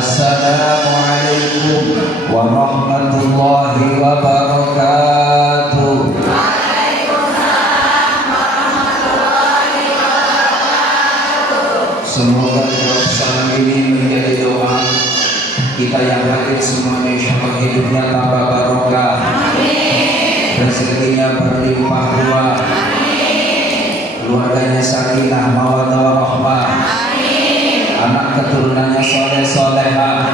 Assalamualaikum warahmatullahi wabarakatuh. Semoga doa salam ini menjadi doa kita yang hadir semuanya, insyaallah hidupnya tambah barokah, rezekinya berlimpah ruah, keluarganya sakinah mawaddah warahmah, anak keturunannya soleh solehah.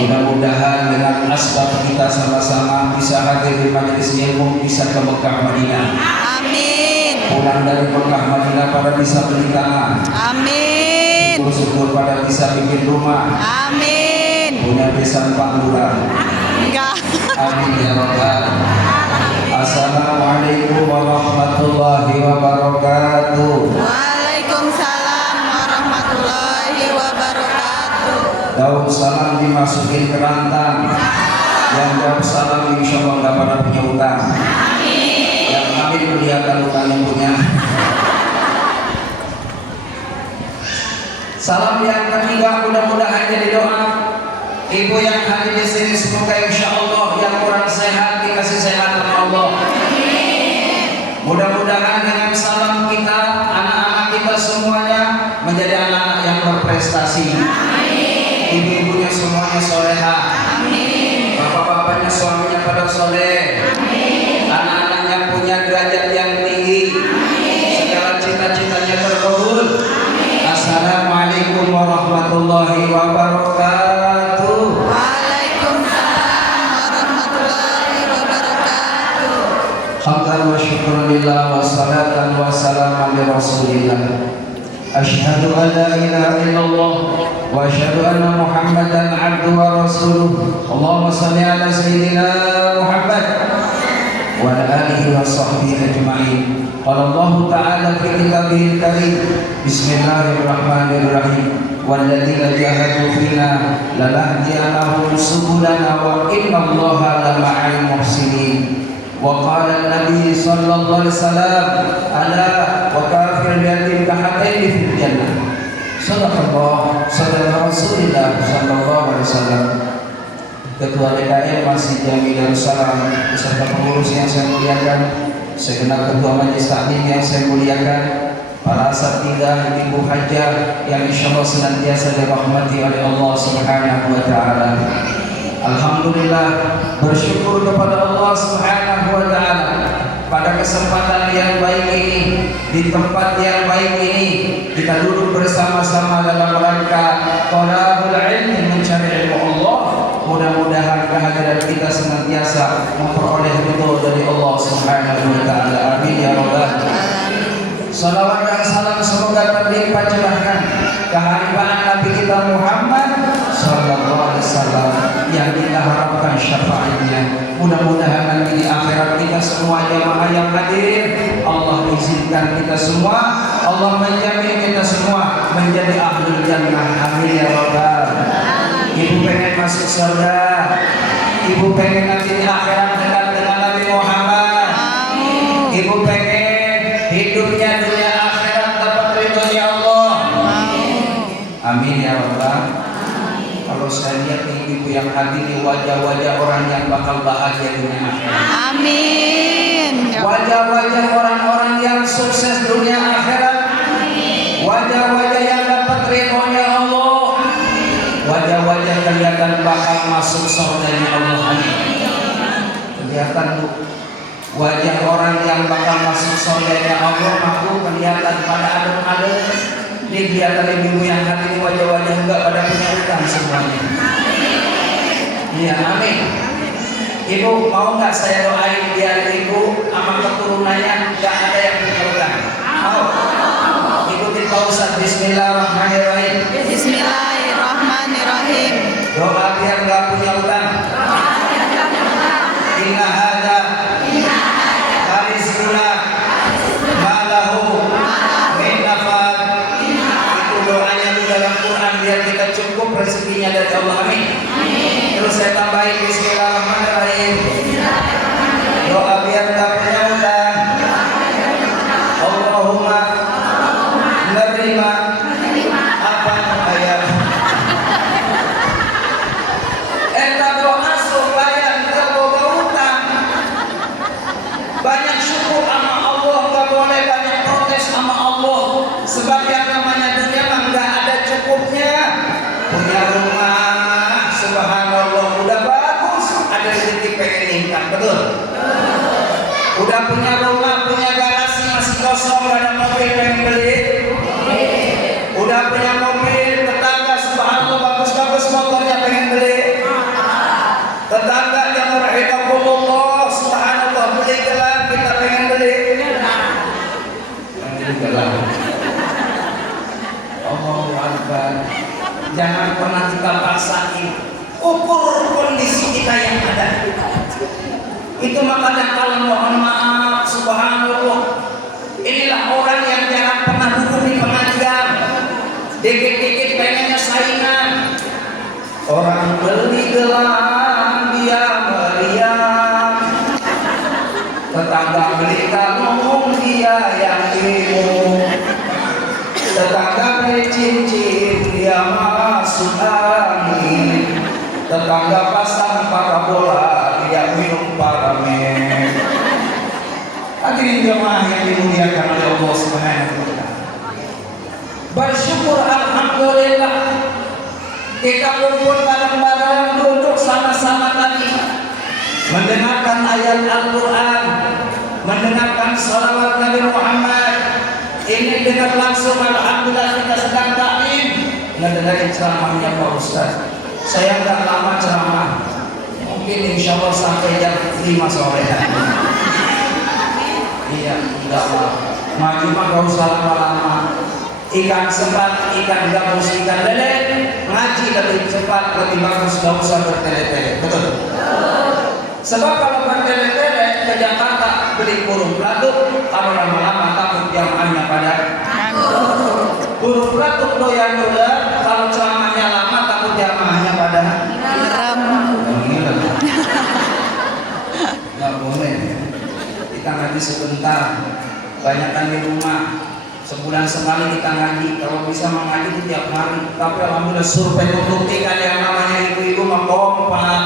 Mudah-mudahan dengan asbab kita sama-sama bisa hadir di majelis ilmu, bisa ke Mekah Madinah. Amin. Pulang dari Mekah Madinah pada bisa beli tanah. Amin. Syukur-syukur pada bisa bikin rumah. Amin. Punya besan pantura. Enggak. Amin ya rabbal. Assalamualaikum warahmatullahi wabarakatuh. Waalaikumsalam warahmatullahi wabarakatuh. Daun salam dimasukin ke rantang. Yang jawab salam insyaallah enggak pada punya utang. Amin. Yang amin kelihatan utang yang punya. Salam yang ketiga mudah-mudahan jadi doa. Ibu yang hadir di sini semoga insyaallah yang kurang sehat dikasih sehat oleh Allah. Mudah-mudahan dengan salam kita anak-anak kita semuanya menjadi anak-anak yang berprestasi. Ibu-ibunya semuanya soleha. Bapak-bapaknya suaminya pada soleh. Anak-anaknya punya derajat yang tinggi. Segala cita-citanya terkabul. Assalamualaikum warahmatullahi wabarakatuh. Waalaikumsalam warahmatullahi wabarakatuh. Hamdan wa syukran lillah wa salatan wa salam ala rasulillah. Asyhadu an la ilaha illallah wa asyhadu anna Muhammadan abduhu wa rasuluh. Allahumma shalli ala sayyidina Muhammad wa ala alihi wa sahbihi ajma'in. Qala Allah ta'ala fi kitabihil karim. Bismillahirrahmanirrahim. Walladzina jahadu fina lanahdiyannahum subulana wa innallaha lama'al muhsinin. Wa qala an-nabi sallallahu alaihi wasallam ala wa kafir yatim kahataini fil jannah. Sadaqallah sadaqa Rasulullah sallallahu alaihi wasallam. Ketua DKM Masjid Jami Darussalam beserta pengurus yang saya muliakan, segenap ketua majelis taklim yang saya muliakan, para asatidzah, ibu hajah yang insyaallah senantiasa dirahmati oleh Allah Subhanahu wa taala. Alhamdulillah, bersyukur kepada Allah Subhanahu wa taala pada kesempatan yang baik ini, di tempat yang baik ini, kita duduk bersama-sama dalam rangka thalabul ilmi, mencari ilmu Allah. Mudah-mudahan kehadiran kita senantiasa memperoleh ridho dari Allah Subhanahu wa taala. Amin ya rabbal alamin. Salawat dan salam semoga terlimpah curahkan kehadiran Nabi kita Muhammad sallallahu alaihi wasallam yang kita harapkan syafaatnya. Mudah-mudahan nanti di akhirat kita semua jamaah yang hadir, Allah izinkan kita semua, Allah menjamin kita semua menjadi ahlul jannah. Amin ya rabbal. Ibu pengen masuk surga, ibu pengen nanti di akhirat dekat dengan Nabi Muhammad. Ibu pengen hidupnya dunia akhirat dapat ridhonya Allah. Amin ya rabbal. Kalau saya lihat ibu yang hadir di wajah-wajah orang yang bakal bahagia dunia akhirat. Amin. Wajah-wajah orang-orang yang sukses dunia akhirat. Wajah-wajah yang dapat ridhonya Allah. Wajah-wajah kelihatan bakal masuk surganya Allah. Amin. Kelihatan bu, wajah orang yang bakal masuk surganya Allah maku kelihatan pada adem-adem. Ini kelihatan ibu yang hati wajah-wajah enggak pada punya utang semuanya. Iya, amin. Ibu mau nggak saya doain biar ibu sama keturunannya nggak ada yang punya utang? Mau? Ikuti Pak Ustaz. Bismillahirrahmanirrahim. Bismillahirrahmanirrahim. Doa biar nggak punya utang. Inna hada harizquna malahu min nafad. Itu doanya di dalam Quran biar kita cukup rezekinya dari Allah. Amin. Terus saya tambahin Bismillahirrahmanirrahim. Doa biar nggak punya utang. Allahumma nerima apa ayat. Sebab yang namanya dunia mah nggak ada cukupnya. Punya rumah, subhanallah, udah bagus, ada rezeki pengen nikah, betul? Udah punya rumah, punya garasi masih kosong, gak ada mobil pengen beli. Udah punya mobil, tetangga subhanallah bagus-bagus motornya pengen beli. Tetangga yang rahimahullah subhanallah beli gelang, kita pengen beli. Beli gelang. Allahu Akbar. Jangan pernah kita paksain. Ukur kondisi kita yang ada. Itu makanya kalau mohon maaf subhanallah. Inilah orang yang jarang pernah duduk di pengajian. Dikit-dikit pengennya saingan. Orang beli gelang dia meriang. Tetangga beli kalung dia yang ilmu. Tetangga beli cincin dia masuk angin. Tetangga pasang parabola dia minum paramen. Hadirin jemaah yang dimuliakan oleh Allah Subhanahu wa taala. Bersyukur alhamdulillah kita kumpul bareng-bareng duduk sama-sama tadi mendengarkan ayat Al-Qur'an, mendengarkan salawat Nabi Muhammad. Ini dengar langsung alhamdulillah kita sedang taklim ngedengerin ceramahnya Pak Ustaz. Saya nggak lama ceramah, mungkin insya Allah sampai jam 5 sore. Iya, enggak lah. Maju mah gak usah lama-lama. Ikan sepat, ikan gabus, ikan lele, ngaji lebih cepat, lebih bagus, gak usah bertele-tele. Betul? Sebab kalau bertele-tele ke Jakarta beli burung pelatuk, kalau lama-lama takut jamaahnya pada burung pelatuk doyan doyan, kalau ceramahnya lama takut jamaahnya pada nggak boleh. Kita ngaji sebentar, banyakkan di rumah. Sebulan sekali kita ngaji, kalau bisa mengaji itu tiap hari. Tapi alhamdulillah survei membuktikan yang namanya ibu-ibu mah kompak.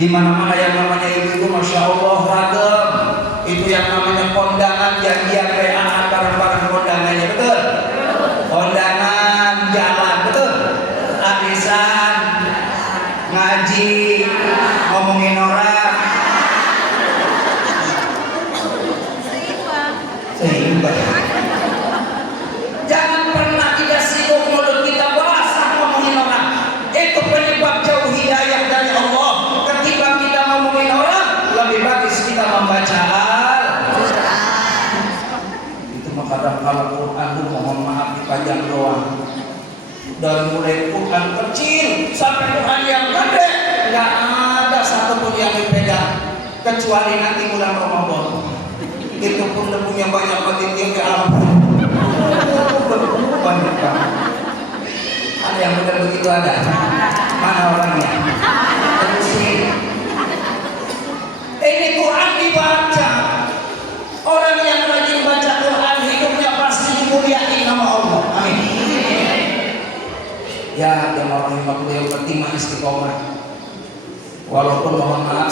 Di mana-mana yang namanya ibu-ibu masya Allah ragam. Itu yang namanya kondangan, janjian reaan bareng-bareng kondangannya, betul? Kondangan jalan, betul? Arisan, ngaji, ngomongin orang. Sehingga jangan pernah kita sibuk mulut kita basah ngomongin orang. Itu penyebab jauh hidayah dari Allah. Ketika kita ngomongin orang, lebih bagus kita membaca Al-Quran. Itu maka kalau Quran itu mohon maaf dipajang doang. Dari mulai Quran kecil sampai Quran yang gede, nggak ada satupun yang dipegang kecuali nanti bulan Ramadan. Itu pun punya banyak petitum ke alam. Banyak banget. Ada yang benar begitu ada? Mana orangnya? Terus ini Quran dibaca. Orang yang rajin baca Quran hidupnya pasti dimuliakan nama Allah. Amin. Ya, jemaah rahimahullah yang penting mah istiqomah. Walaupun mohon maaf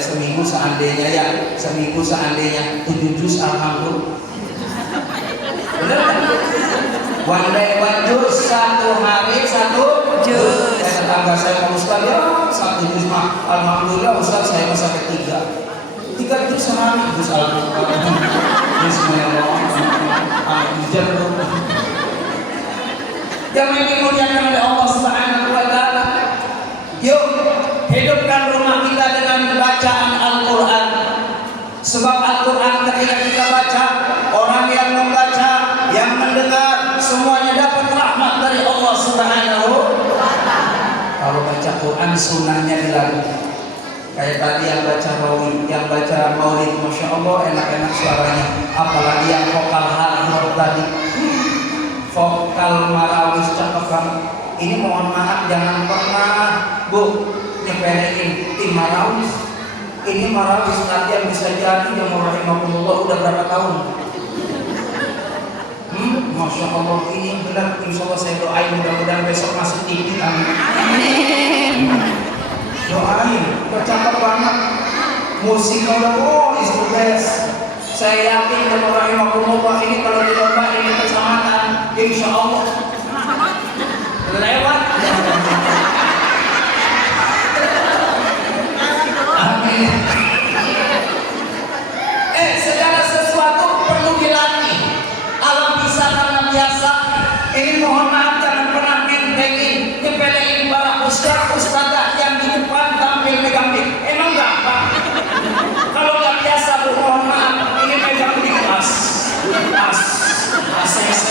seminggu seandainya 7 juz alhamdulillah. Benar kan? One day one juz, satu hari 1 juz. Tetangga saya Pak Ustaz ya 1 juz mah alhamdulillah Ustaz saya masa ketiga 3 juz sehari juz alhamdulillah. Bismillahirrahmanirrahim. Jangan dimuliakan oleh Allah Subhanahu wa taala. Yuk hidupkan rumah kita dengan bacaan Al-Quran. Sebab Al-Quran ketika kita baca, orang yang membaca, yang mendengar, semuanya dapat rahmat dari Allah Subhanahu wa ta'ala. Kalau baca Quran sunnahnya dilakukan. Kayak tadi yang baca maulid, masya Allah enak-enak suaranya. Apalagi yang vokal hal tadi, vokal marawis cakep banget. Ini mohon maaf jangan pernah Bu nyepelein tim marawis. Ini marawis latihan bisa jadi yang rahimahullah udah berapa tahun? Masya Allah ini benar. Insya Allah saya doain mudah-mudahan besok masuk TV. Amin. Doain, udah cakep banget. Musiknya udah is the best. Saya yakin yang rahimahullah ini kalau dilomba ini kecamatan insya Allah lewat. Amin. Segala sesuatu perlu dilatih. Alam bisa karena biasa. Ini mohon maaf, jangan pernah mentengin, nyepelein para ustaz-ustazah yang di depan tampil megang mic. Emang gampang? Kalau nggak biasa, Bu, mohon maaf, ini megang mic ACC.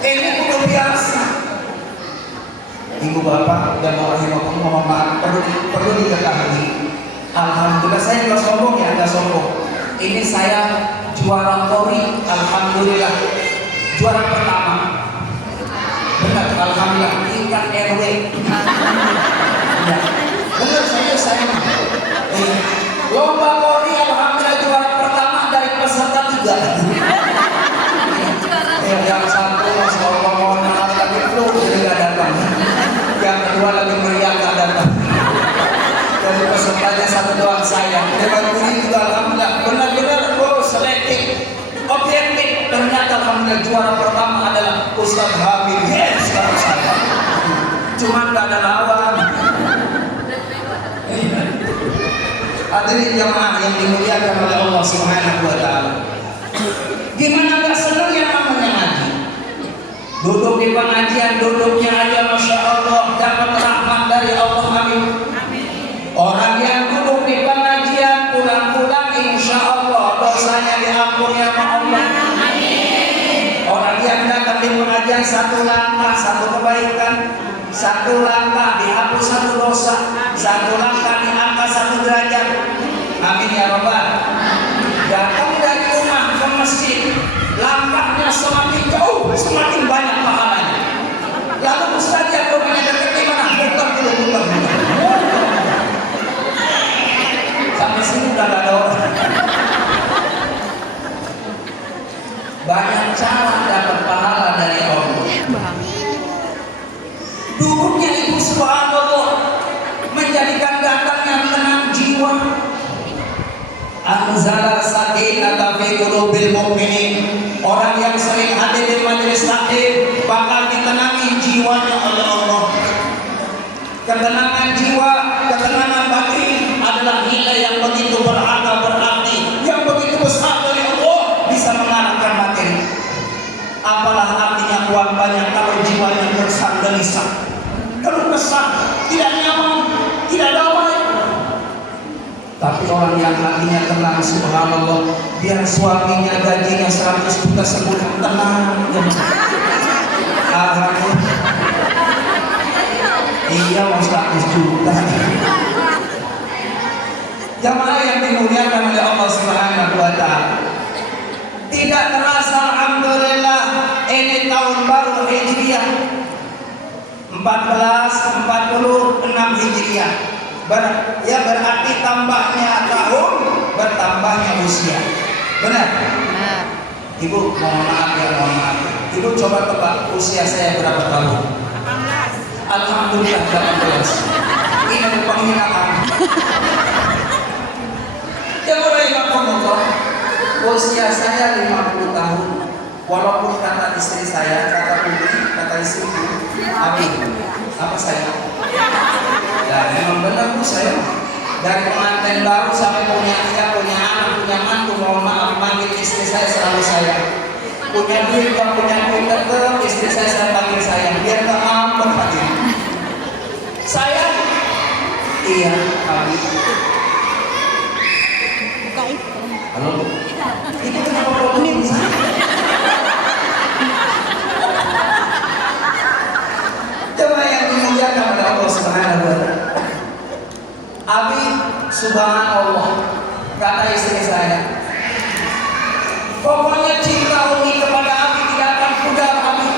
Ini udah biasa. Ibu bapak dan rahimahullah, mohon maaf, perlu diketahui. Alhamdulillah, saya nggak sombong ya, nggak sombong. Ini saya juara Polri, alhamdulillah, juara pertama. Benar, alhamdulillah, tingkat RW. Ya, benar saya. Lomba Polri, alhamdulillah juara pertama dari peserta 3. Yang satu masya Allah mohon maaf lagi flu jadi nggak datang. Yang kedua lagi meriah nggak datang. Jadi pesertanya satu doang saya. Dewan ini juga alhamdulillah benar-benar selektif, objektif. Ternyata alhamdulillah juara pertama adalah Ustaz Hamid. Sekarang saya. Cuma nggak ada lawan. Hadirin jamaah yang dimuliakan oleh Allah Subhanahu wa taala. Gimana nggak senang yang namanya ngaji? Duduk di pengajian, duduknya aja masya Allah dapat rahmat dari Allah. Amin. Orang yang duduk di pengajian pulang-pulang insya Allah dosanya diampuni sama Allah. Orang yang datang di pengajian satu langkah satu kebaikan, satu langkah dihapus satu dosa, satu langkah diangkat satu derajat. Amin ya Rabbal. Datang dari rumah ke masjid, langkahnya semakin jauh, semakin banyak pahalanya. Lalu Ustaz yang rumahnya dekat di mana? Bukan dulu. Sampai sini udah gak ada orang. Banyak cara dapat pahala dari Allah. Duduknya itu subhanallah menjadikan datangnya tenang jiwa. Anzala sakinata fi qulubil mu'minin. Orang yang sering hadir di majelis taklim bakal ditenangi jiwanya oleh Allah. Ketenangan jiwa, ketenangan batin adalah nilai yang begitu berharga, berarti, yang begitu besar dari Allah, bisa mengalahkan materi. Apalah artinya uang banyak kalau jiwanya gersang gelisah, keluh kesah, tidak nyaman, tidak damai. Tapi orang yang hatinya tenang, subhanallah, biar suaminya gajinya 100 juta sebulan, tenang. Alhamdulillah. Iya, mau 100 juta. Jamaah yang dimuliakan oleh Allah Subhanahu wa taala. Tidak terasa alhamdulillah ini tahun baru Hijriah 1446 Hijriah. Berarti tambahnya tahun, bertambahnya usia. Benar? Benar. Ibu, mohon maaf ya, mohon maaf. Ibu coba tebak usia saya berapa tahun? 18. Alhamdulillah 18. Ini penghinaan. Ya mulai ngomong, usia saya 50 tahun. Walaupun kata istri saya, kata Budi, kata istriku, Abi, apa saya? Dan memang benar Bu, saya dari pengantin baru sampai punya anak, punya mantu, mohon maaf, manggil istri saya selalu saya. Punya duit, tetap istri saya panggil saya, biar tak ngambek lagi. Saya, iya, Abi. Halo, itu kenapa ngomongin saya? Coba yang dimuliakan oleh Allah Subhanahu wa taala. Abi, subhanallah, kata istri saya, pokoknya cinta Umi kepada Abi tidak akan pudar. Abi,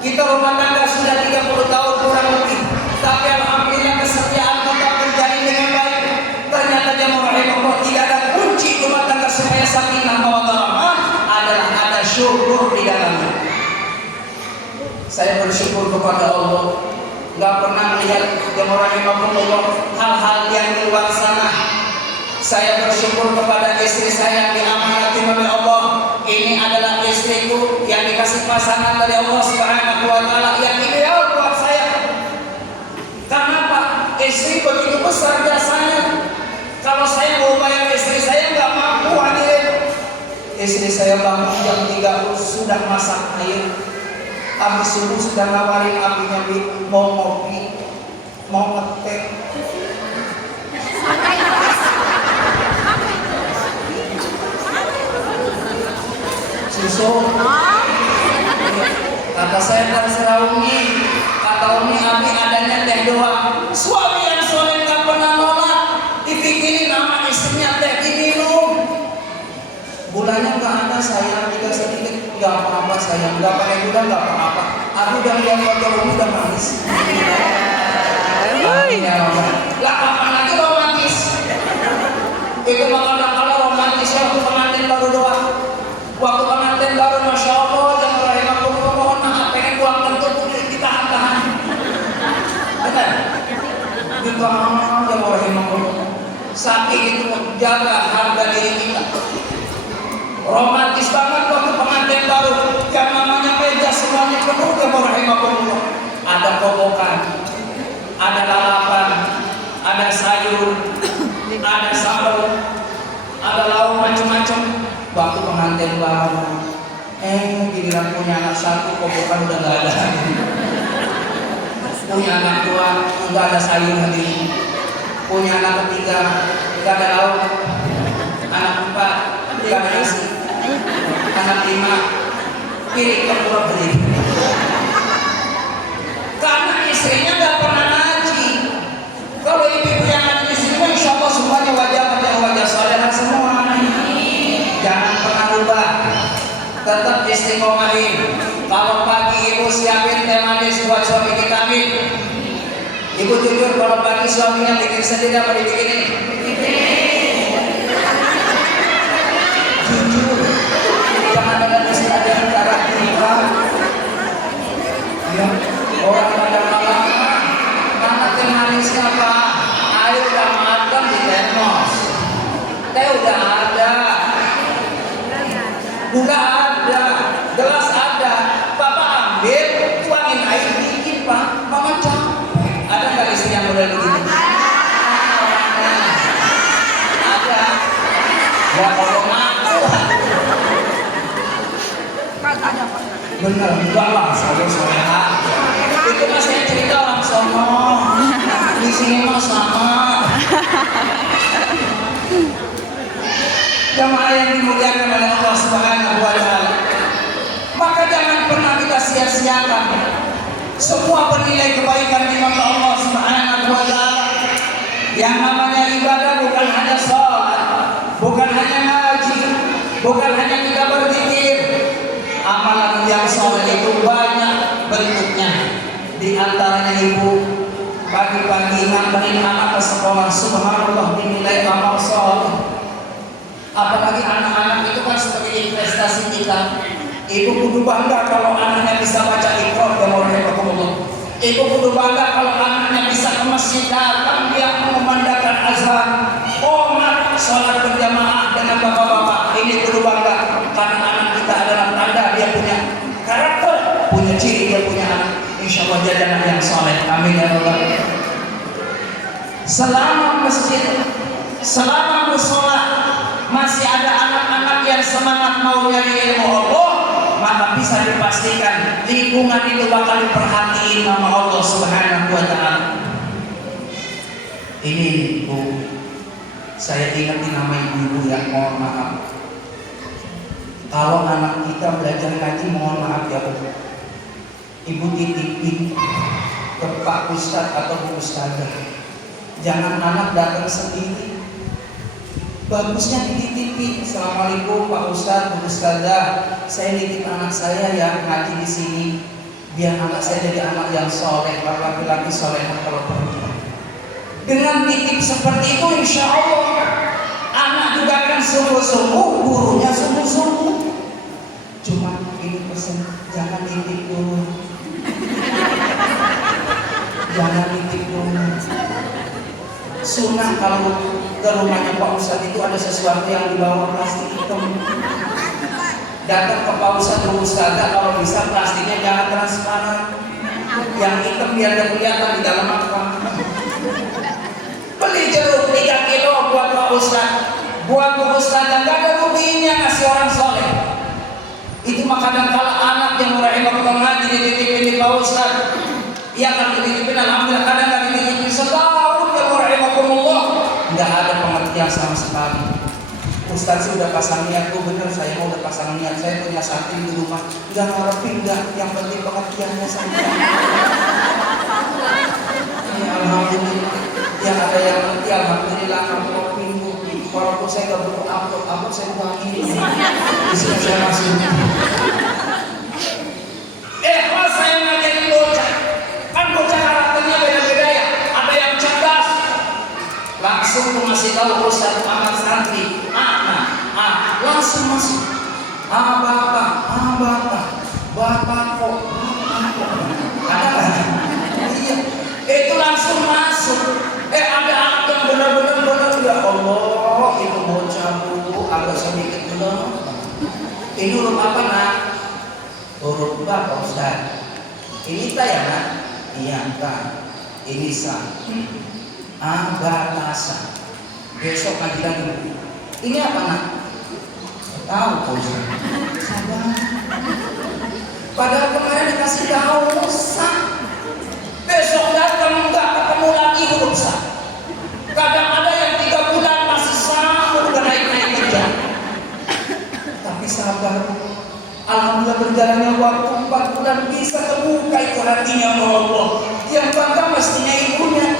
kita rumah tangga sudah 30 tahun kurang lebih, tapi alhamdulillah kesetiaan tetap terjalin dengan baik. Ternyata jemaah rahimahullah, tidak ada kunci rumah tangga supaya sakinah mawaddah rahmah adalah ada syukur di dalamnya. Saya bersyukur kepada Allah, nggak pernah melihat jemaah rahimahullah hal-hal yang di luar sana. Saya bersyukur kepada istri saya yang diamanati oleh Allah. Ini adalah istriku yang dikasih pasangan dari Allah Subhanahu wa taala yang ideal buat saya. Kenapa? Istri begitu besar jasanya. Kalau saya mau bayar istri saya nggak mampu hadirin. Istri saya bangun jam 3 sudah masak air. Habis subuh sudah nawarin apinya, mau ngopi, mau ngeteh. Susu. Kata saya terserah Umi. Kata Umi, Abi adanya teh doang. Suami yang soleh nggak pernah nolak. Dipikirin sama istrinya teh diminum. Gulanya nggak ada sayang, juga sedikit nggak apa-apa sayang. Nggak pakai gula nggak apa-apa. Aku udah lihat foto Umi udah manis. Lah kapan lagi romantis? Itu makanan kalau romantis waktu pengantin baru doang. Waktu pengantin baru, masya Allah, jangan rahimahullah, mohon maaf, pengen buang kentut ditahan-tahan. Benar? Ditahan, jangan rahimahullah. Saking itu jaga harga diri kita. Romantis banget waktu pengantin baru, yang namanya meja semuanya penuh, jangan rahimahullah. Ada kokokan, ada lalapan, ada sayur, ada sambal, ada lauk macam-macam. Waktu pengantin baru, giliran punya anak satu, kokokan udah gak ada. Punya anak dua, nggak ada sayur lagi. Punya anak ketiga, nggak ada lauk. Anak empat, nggak ada nasi. Anak lima, piring kedua beli. Karena istrinya nggak pernah ngaji. Kalau ibu-ibu yang ngaji di sini, insya Allah semuanya wajah salehah semua. Jangan pernah rubah, tetap istiqomahin. Kalau pagi ibu siapin teh manis buat suami kita, amin. Ibu jujur kalau pagi suaminya bikin sendiri apa dibikinin? Jujur, jangan ada ada cara kita. Ya, orang pada malam, mana teh manisnya apa? Air udah matang di termos, teh udah ada. Gula ada, gelas ada, Bapak ambil, tuangin air dikit Pak, Mama capek. Ada nggak istri yang model begini? Ada. Ya kalau ngaku. Bener, enggak lah, soleha. Itu mas saya cerita orang sono, di sini mas sama. Jamaah yang dimuliakan oleh Allah Subhanahu wa taala. Maka jangan pernah kita sia-siakan semua bernilai kebaikan di mata Allah Subhanahu wa taala. Yang namanya ibadah bukan hanya salat, bukan hanya ngaji, bukan hanya kita berzikir. Amalan yang saleh itu banyak bentuknya. Di antaranya ibu pagi-pagi nganterin anak ke sekolah, subhanallah, dinilai amal saleh. Apalagi anak-anak itu kan sebagai investasi kita. Ibu kudu bangga kalau anaknya bisa baca Iqra dan Alhamdulillah. Ibu kudu bangga kalau anaknya bisa ke masjid, datang dia mengumandangkan azan. Oh, sholat berjamaah dengan bapak-bapak. Ini kudu bangga karena anak kita adalah tanda dia punya karakter, punya ciri, dia punya anak. Insya Allah jadi anak yang soleh. Amin ya Allah. Selama masjid, selama musola masih ada anak-anak yang semangat mau nyari ilmu Allah, maka bisa dipastikan lingkungan itu bakal diperhatiin sama Allah Subhanahu wa taala. Ini Bu, saya ingetin nama ibu-ibu yang mohon maaf. Kalau anak kita belajar ngaji, mohon maaf ya Bu. Ibu titipin ke Pak Ustadz atau Bu Ustadzah. Jangan anak datang sendiri. Bagusnya dititipin. Assalamualaikum Pak Ustadz, Bu Ustadzah, saya nitip anak saya ya ngaji di sini, biar anak saya jadi anak yang soleh, laki-laki soleh kalau perempuan. Dengan titip seperti itu, insya Allah anak juga akan sungguh-sungguh, gurunya sungguh-sungguh. Cuma ini pesan, jangan titip dulu, jangan titip dulu. Sunnah kalau ke rumahnya Pak Ustadz itu ada sesuatu yang dibawa plastik hitam. Datang ke Pak Ustadz, Ustadz kalau bisa plastiknya jangan transparan, yang hitam biar ada kelihatan di dalam apa. Beli jeruk 3 kilo buat Pak Ustadz, buat Bu Ustadz, gak ada ruginya ngasih orang soleh. Itu makanan kalau anak yang rahimahullah ngaji dititipin di Pak Ustadz, ya kan dititipin, alhamdulillah. Kadang gak dititipin setahun ya rahimahullah, nggak ada pengertian sama sekali. Ustadz sudah pasang niat, tuh bener saya mau udah pasang niat, saya punya sapi di rumah, nggak ngarepin nggak, yang penting pengertiannya saja. Ya alhamdulillah, yang ada yang ngerti alhamdulillah, kamu minggu. Walaupun saya nggak butuh amplop saya buangin ini. Di sini saya masih. Kalau saya ngajarin bocah, kan bocah karakternya beda-beda ya. Ada yang cerdas, langsung ngasih tahu Ustadz Ahmad Santri, langsung masuk. Bapak kok. Ada kan? Iya. Itu langsung masuk. Ada anak yang benar-benar ya Allah, itu bocah bu, agak sedikit dulu. Ini huruf apa nak? Huruf Pak Ustadz. Ini ta ya nak? Iya tak. Ini sa. Agatasa. Besok ngaji lagi. Ini apa nak? Tahu Pak Ustadz. Sabar. Padahal kemarin dikasih tahu sa. Besok datang enggak ketemu lagi huruf sa. Kadang ada yang 3 bulan masih sama udah naik kerja. Tapi sabar. Alhamdulillah berjalannya waktu 4 bulan bisa terbuka itu hatinya Allah. Yang bangga mestinya ibunya.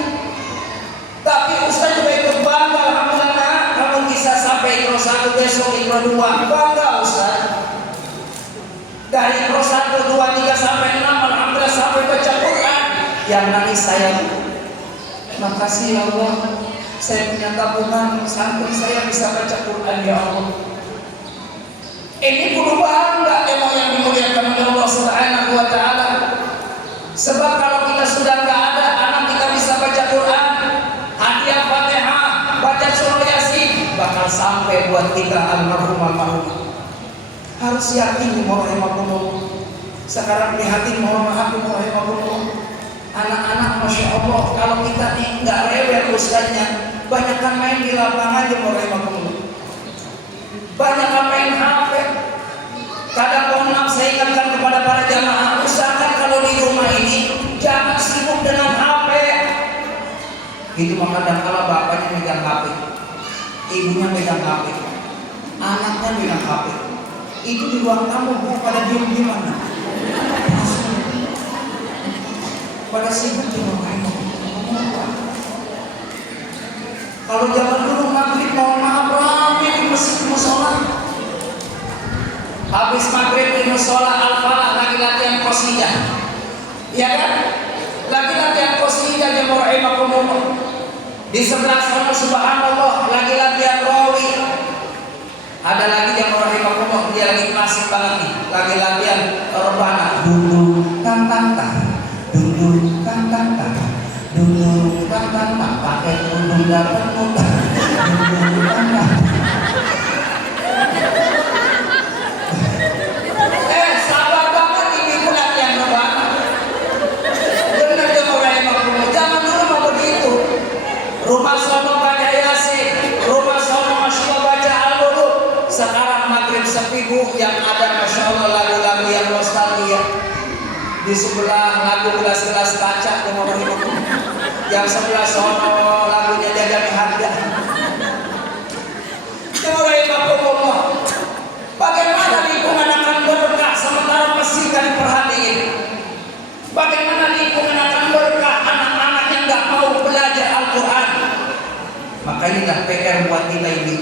Tapi Ustaz juga ikut bangga, alhamdulillah kamu bisa sampai Ikro 1 besok Ikro 2. Bangga Ustaz. Dari Ikro 1, 2, 3 sampai 6 alhamdulillah sampai baca Quran. Yang nangis saya, makasih ya Allah, saya punya tabungan sampai saya bisa baca Quran ya Allah. Ini kudu bangga emang yang dimuliakan oleh Allah Subhanahu wa taala. Sebab kalau kita sudah nggak ada anak kita bisa baca Quran, hadiah Fatihah, baca surah Yasin, bakal sampai buat kita almarhum. Harus yakin rahimahumullah. Sekarang prihatin, mohon maaf rahimahumullah. Anak-anak Masya Allah, kalau kita nggak rewel ustaznya, banyakkan main di lapangan di rahimahumullah. Banyakkan main HP. Kadang mohon maaf saya ingatkan kepada para jamaah, usahakan kalau di rumah ini jangan sibuk dengan HP. Itu maka kadang kala bapaknya megang HP, ibunya megang HP, anaknya megang HP. Itu di ruang tamu bu, pada diem gimana? Pada sibuk di rumah ini. Kalau zaman dulu maghrib mohon maaf ramai di masjid musola. Habis maghrib di musola al-falah lagi latihan qasidah. Ya kan? Lagi latihan qasidah jemaah rahimakumullah. Di sebelah sana subhanallah lagi latihan rawi. Ada lagi jemaah rahimakumullah, dia lagi klasik banget nih. Lagi latihan rebana. Dulu tang dulu tang dulu tang pakai kerudung dapat muda. Dulu tang sabar banget ini latihan rebana. Benar jemaah rahimakumullah, zaman dulu mau begitu. Rumah sono baca Yasin, rumah sono masya baca Al-Qur'an. Sekarang maghrib sepi bu, yang ada masya Allah lagu-lagu yang nostalgia. Di sebelah lagu gelas-gelas kaca yang sebelah sono lagunya Jajan Harga. Bagaimana lingkungan akan berkah sementara masih kan diperhatiin? Bagaimana lingkungan akan berkah anak-anak yang nggak mau belajar Al-Quran? Maka inilah PR buat kita ini.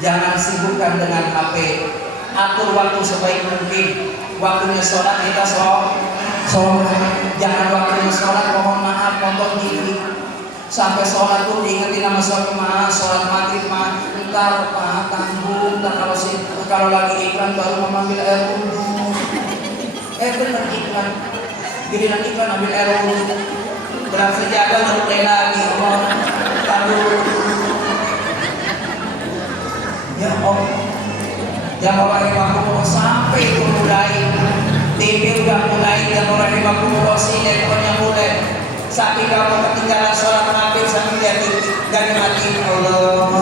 Jangan sibukkan dengan HP. Atur waktu sebaik mungkin. Waktunya sholat kita sholat. Jangan waktunya sholat mohon maaf nonton TV. Sampai sholat pun diingetin sama suami maaf, sholat maghrib mah ntar pak tanggung, ntar kalau lagi iklan baru mengambil air wudhu. Bener iklan, giliran iklan ambil air wudhu. Berat sejadah udah mulai lagi, tanggung. Ya Allah, yang rahimahumullah sampai itu mulai TV udah mulai, yang rahimahumullah sinetronnya mulai. Saat kamu ketinggalan sholat maghrib sambil lihat TV dan mati Allah.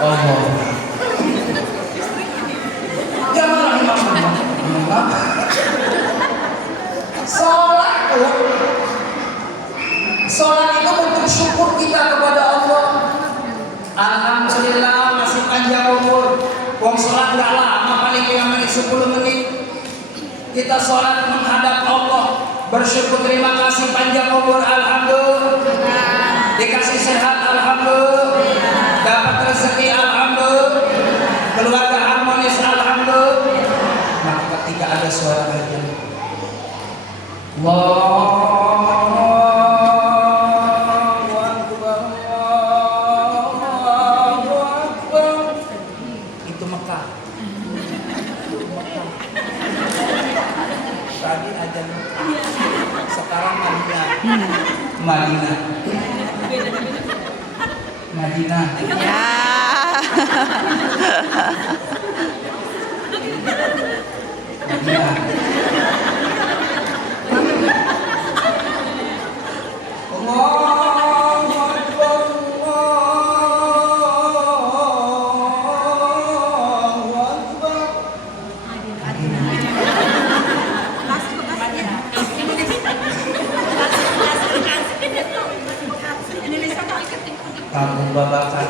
Allah. Jangan rahimahumullah. Sholat itu bentuk syukur kita kepada Allah. Alhamdulillah masih panjang umur. Wong sholat gak lama, paling 5 menit 10 menit. Kita sholat menghadap Allah, bersyukur terima kasih panjang umur, alhamdulillah. Dikasih sehat, alhamdulillah. Dapat rezeki, alhamdulillah. Keluarga harmonis, alhamdulillah. Maka ketika ada suara azan, Allah Madinah. Madinah. Ya. Madinah. Allahu Akbar. Allahu Akbar. Kampung Babakan.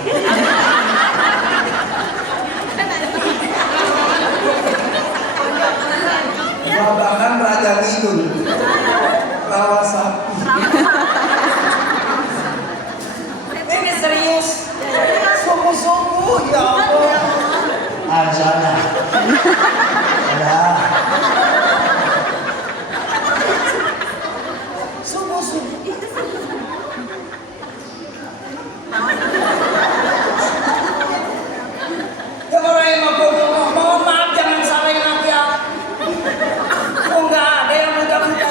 Babakan Raja Kidul. Rawa sapi. Ini serius. Sungguh-sungguh ya Allah. Azana. Ya. Sungguh-sungguh. Mohon maaf jangan salahin laki aku. Oh enggak ada yang muda-muda.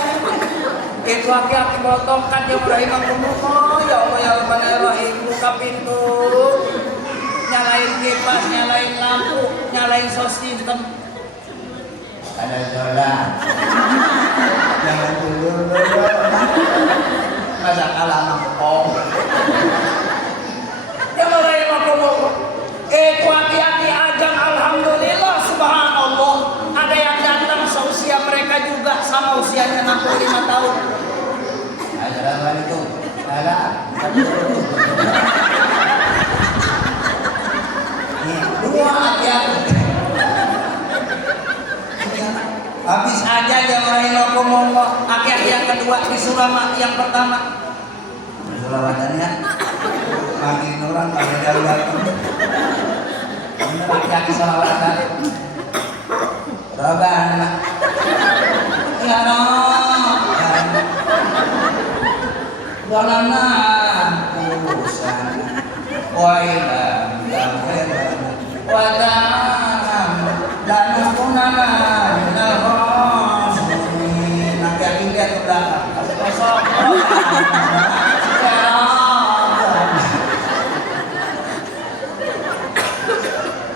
Itu laki-laki bawa tongkat yang rahimahumullah. Ya Allah ya Rahman ya Rahim, buka pintu. Nyalain kipas, nyalain lampu, nyalain sound system. Ada sholat. Jangan dulu. Masa kalah mangkok. Yang rahimahumullah. Itu hati-hati ajang alhamdulillah subhanallah. Ada yang datang seusia mereka juga sama usianya 65 tahun. Assalamualaikum. Dua hati-hati. Habis aja yang rahimahumullah. Akhir yang kedua di Surama yang pertama. Surawatannya makin orang pada darurat. Laki-laki salawatan. Rabbana ya Rabb walana urusan wa ilam wa ta'am dan kunana minal khasirin. Laki-laki lihat ke belakang. Kosong.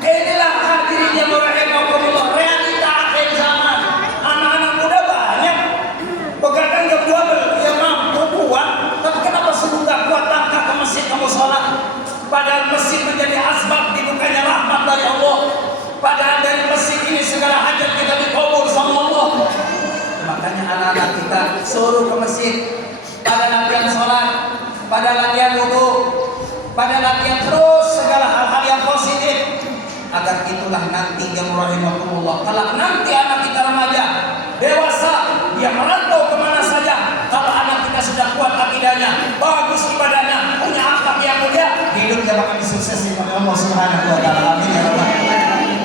Inilah hadirin yang rahimahumullah, realita akhir zaman. Anak-anak muda banyak begadang jam 12 yang mampu kuat, tapi kenapa sebelum gak kuat langkah ke masjid kamu sholat? Padahal masjid menjadi asbab dibukanya rahmat dari Allah. Padahal dari masjid ini segala hajat kita dikabul sama Allah. Makanya anak-anak kita suruh ke masjid, pada latihan sholat, pada latihan wudu, pada latihan terus segala hal-hal yang positif. Agar itulah nanti yang rahimahumullah. Kalau nanti anak kita remaja, dewasa, dia merantau kemana saja. Kalau anak kita sudah kuat akidahnya, bagus ibadahnya, punya akhlak yang mulia, hidupnya bakal disuksesin oleh Allah Subhanahu wa Ta'ala. Amin ya Rabbal alamin.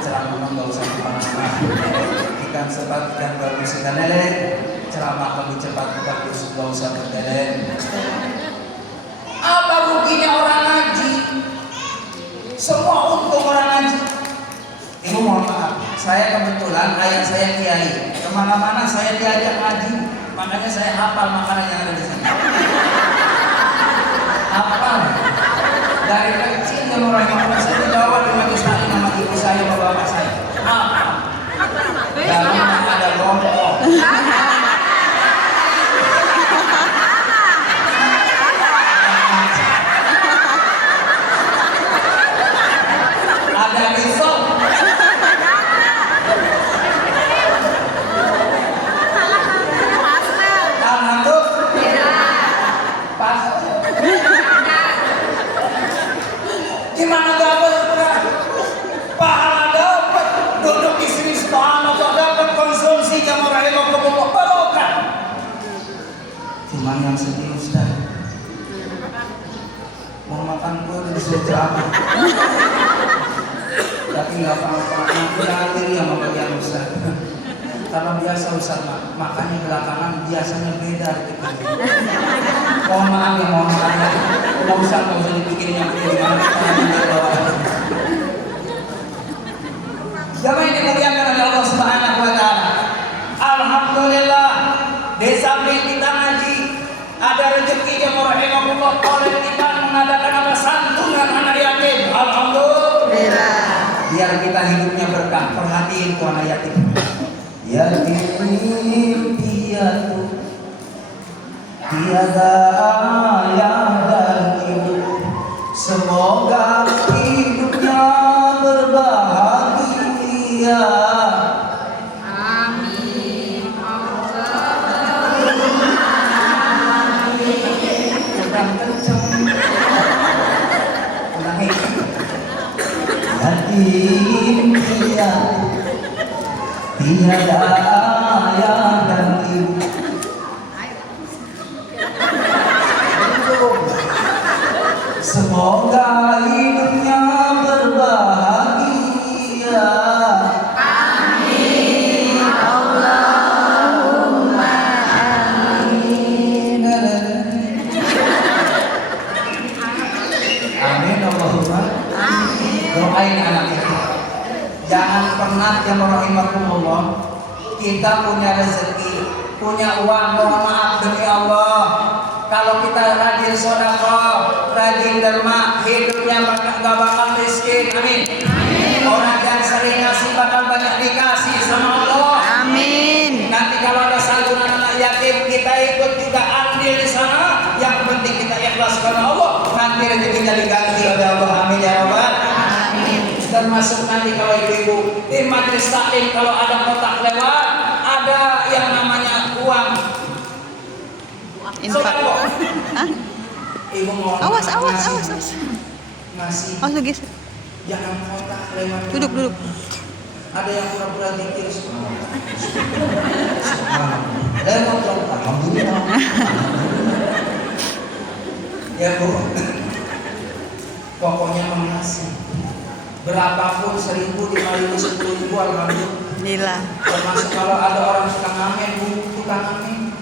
Ceramah nggak usah kemana-mana. Ikan sebat, ikan bagus, ikan lele. Ceramah lebih cepat, gak usah berdelen. Apa ruginya orang ngaji? Semua untung orang ngaji. Ibu mohon maaf, saya kebetulan ayah saya kiai. Kemana-mana saya diajak ngaji, makanya saya hafal makanan yang ada di sini. Hafal. Dari kecil yang orang saya dibawa di majelis taklim sama ibu saya sama bapak saya. Hafal. Dalamnya ada lompong. Ada risol. Gimana dapat pahala, dapat duduk di sini subhanallah, dapat konsumsi jamaah rahimahumullah barokah. Cuman yang sedih Ustaz, mau makan kue di sejahtera, tapi nggak apa-apa, nanti yang mau bagian Ustaz. Karena biasa Ustaz makannya belakangan biasanya beda gitu. Mohon maaf ya, mohon maaf ya. Mau Ustaz nggak usah dipikirin yang gimana. Jamaah ini dimuliakan oleh Allah Subhanahu wa taala. Alhamdulillah, di samping kita ngaji, ada rezeki jamaah rahimahullah oleh kita mengadakan apa santunan anak yatim. Alhamdulillah. Biar kita hidupnya berkah. Perhatiin tuh anak yatim. Yatim piatu tiada ayah dan ibu, semoga hidupnya berbahagia. Amin. Kurang kencang. Ulangi. Yatim piatu tiada ayah dan ibu, semoga hidupnya berbahagia. Amin. Allahumma amin. Amin Allahumma amin. Doain anak kita. Jangan pernah ya rahimakumullah, kita punya rezeki, punya uang, mohon maaf demi Allah, kalau kita rajin sedekah, rajin derma, hidupnya gak bakal miskin. Amin. Orang yang sering ngasih bakal banyak dikasih sama Allah. Amin. Nanti kalau ada santunan anak yatim, kita ikut juga andil di sana. Yang penting kita ikhlas karena Allah, nanti rezekinya diganti oleh Allah. Amin ya Rabbal. Termasuk nanti kalau ibu-ibu di majelis taklim kalau ada kotak lewat, ada yang namanya uang infak. Ibu mau awas ngasih. Awas geser. Jangan kotak lewat. Duduk. Ada yang pura-pura zikir. Lewat dong. Alhamdulillah. Ya Bu. Pokoknya mengasih. Berapapun 1.000, 5.000, 10.000, alhamdulillah. Termasuk kalau ada orang suka ngamen, Bu, tukang ngamen.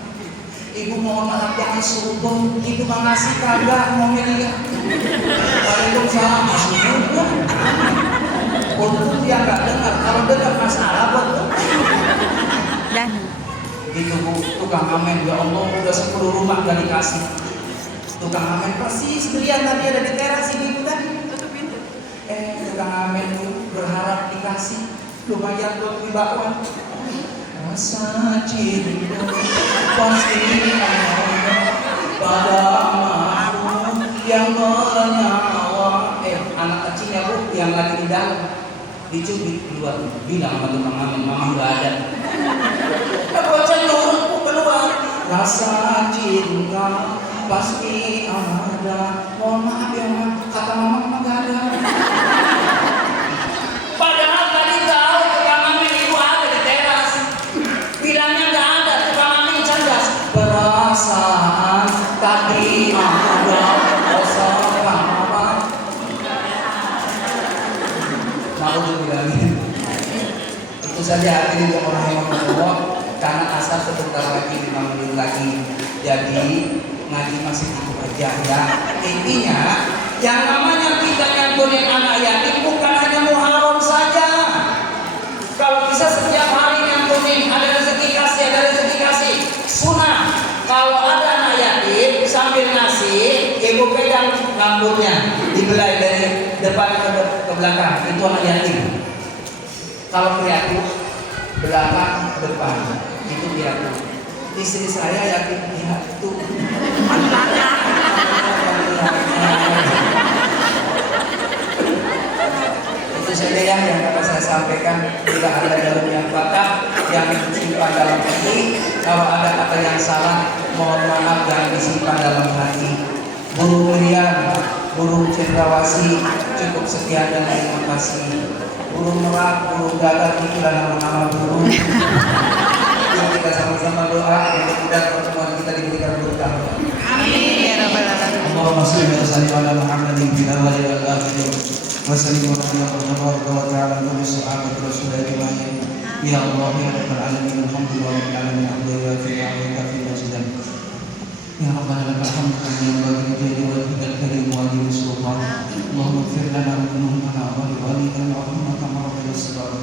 Ibu mohon maaf jangan suruh, ibu mengasih kagak mau milih. Waalaikumsalam, masih juga. Untung dia nggak dengar, kalau dengar masalah betul. Dan itu Bu, tukang ngamen, ya Allah udah 10 rumah gak dikasih. Tukang ngamen persis belian tadi ada di teras ini Bu tadi. Tukang ngamen itu berharap dikasih lumayan buat wibawan. Rasa cinta pasti ada pada makhluk yang bernyawa. Anak kecilnya Bu yang lagi di dalam dicubit keluar, bilang sama tukang ngamen, mama nggak ada. Bocah nurut Bu keluar. Rasa cinta pasti ada. Mohon maaf ya Ma, kata mama nggak ada. Padahal tadi tahu tukang ngamen ibu ada di teras. Bilangnya nggak ada, tukang ngamen cerdas. Perasaan tadi ada, perasaan. Mau dibilangin. Itu saja hadirin orang yang berdoa karena asal sebentar lagi 5 menit lagi Jadi ngaji masih itu aja ya. Intinya yang namanya kita nyantunin anak yatim bukan hanya Muharram saja. Kalau bisa setiap hari nyantunin, ada rezeki kasih. Sunnah. Kalau ada anak yatim sambil ngasih, ibu pegang rambutnya, dibelai dari depan ke belakang. Itu anak yatim. Kalau kreatif, belakang depan, itu kreatif. Istri saya yatim piatu. Itu saja yang dapat saya sampaikan. Bila ada daun yang patah, yang disimpan dalam hati. Kalau ada kata yang salah, mohon maaf, jangan disimpan dalam hati. Burung meriam, burung cendrawasih, cukup sekian dan terima kasih. Burung merak, burung gagak, itulah nama-nama burung. Yuk kita sama-sama doa, mudah-mudahan pertemuan kita diberikan berkah. Amin ya rabbal alamin. Allahumma shalli wa sallim ala Muhammadin fil awwali wal akhirin. Wa sallim wa tabaraka wa ta'ala ala sahabati Rasulullah ajma'in. Ya Allah ya rabbal alamin, alhamdulillah rabbil alamin, alhamdulillah fi ni'matika fi masjidan. Ya rabbana lakal hamdu kama yanbaghi li jalali wajhikal karim wa li sultan. Allahumma ighfir lana wa dhunubanana wa li walidayna warhamna kama rabbayana shaghira.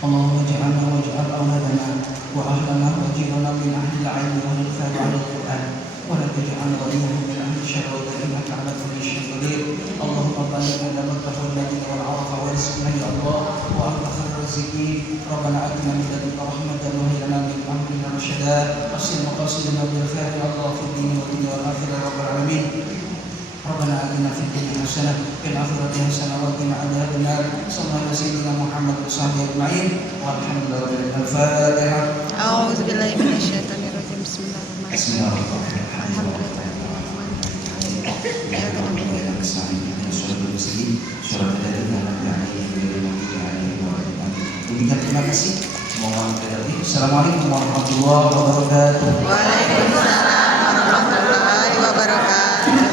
Allahumma ij'alna waj'al awladana wa ahlana wa jirana min ahli al-'ilmi wa al-fahmi 'ala al-Qur'an. ولا تجعل وليهم من أهل الشر إنك على كل شيء قدير. اللهم بارك لنا مكة والمدينة والعرفة وارزقنا يا الله وأنت خير الرازقين. ربنا آتنا من لدنك رحمة وهب لنا من أمرنا رشدا. أصل مقاصدنا بالخير يا الله في الدين والدنيا والآخرة يا رب العالمين. ربنا آتنا في الدنيا حسنة وفي الآخرة حسنة وقنا عذاب النار. صلى الله على سيدنا محمد وصحبه أجمعين والحمد لله رب العالمين. الفاتحة. أعوذ بالله من الشيطان الرجيم. بسم الله الرحمن بسم الرحيم. الله الرحمن الرحيم. Terima kasih. Assalamualaikum warahmatullahi wabarakatuh. Waalaikumsalam warahmatullahi wabarakatuh.